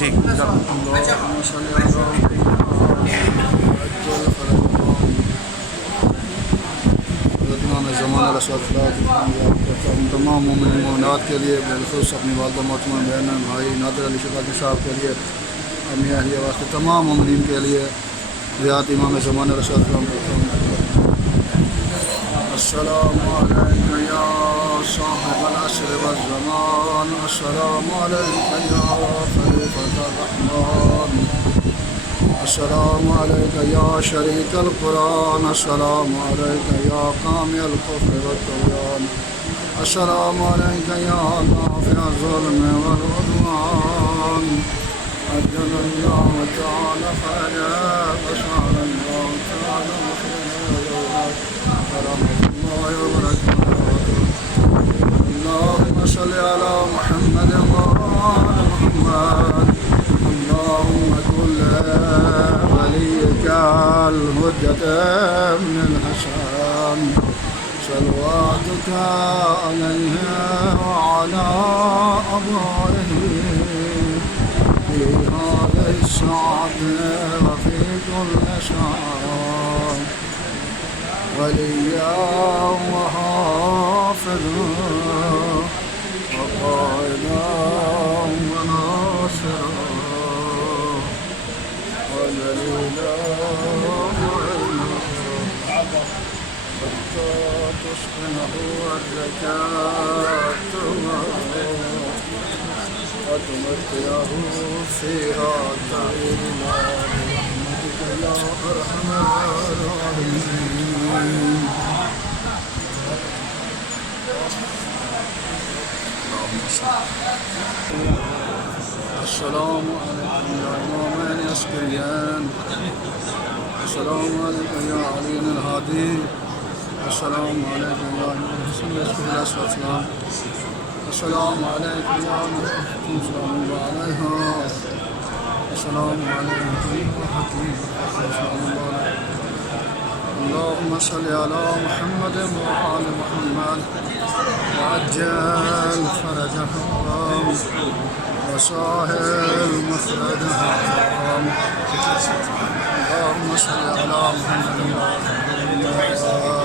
ठीक तमाम मोमिनात के लिए बिलखुस अपनी वालदा मोहतरमा बहन भाई नादिर अली शिकाती साहब के लिए अम्मी अहलिया वास्ते तमाम मोमिनीन के लिए ज़ियारत इमाम ज़माना रसूलुल्लाह अस्सलामु अलैका या साहिबल अस्र वज़्ज़मान अस्सलामु अलैका या खलीफतल रहमान अस्सलामु अलैका या शरीकल कुरान अस्सलामु अलैका या कामिल कुफ्र वत्तुग़यान अस्सलामु अलैका या नाफ़िअ ज़ुल्म वल उद्वान अज्जलल्लाहु तआला फ़ला बशरल्लाहु तआला रहमतुल्लाहि व बरकातुहू अल्लाहुम्मा सल्लि अला मुहम्मद व आलि मुहम्मद اللهم كن وليك الهجة ابن الحسن صلواتك عليه وعلى أبويه في هذه الساعة وفي كل ساعة وليا وحافظا وقائدا وناصرا حتى تسكنه الزكاة وتمتعه فيها طويلا برحمتك يا أرحم الراحمين. السلام عليكم يا إمام العسكريين السلام عليكم يا علي الهادي السلام عليكم يا إمام الحسن العسكري الأسود السلام عليكم يا نبي سلام الله عليها السلام عليكم يا حكيم سلام الله اللهم صل على محمد وآل محمد وعجل فرجهم وسهل مخرجهم اللهم صل على محمد وآل محمد